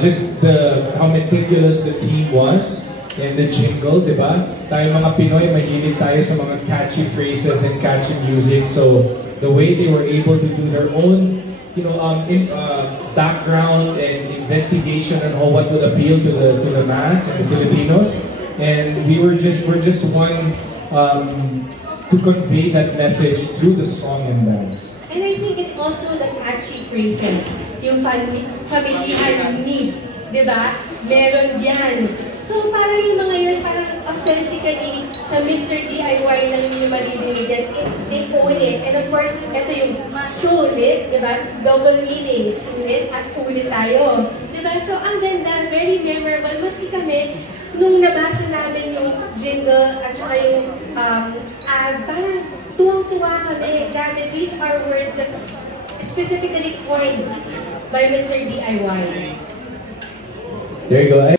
just how meticulous the team was and the jingle, di ba? Tayo mga Pinoy, mahilig tayo sa mga catchy phrases and catchy music. So the way they were able to do their own, background and investigation on what would appeal to the mass and the Filipinos, and we're just one to convey that message through the song and dance. And I think it's also the catchy phrases, yung familiar needs, di ba? Meron yan. So parang yung mga yun, parang authentically sa Mr. DIY lang yung maririnig yan. They own it. And of course, ito yung sulit, di ba? Double meaning, sulit at ulit tayo. Di ba? So ang ganda, very memorable. Maski kami, nung nabasa namin yung jingle at saka yung ad, parang tuwang-tuwa kami. Grabe, these are words that specifically coined by Mr. DIY. There you go.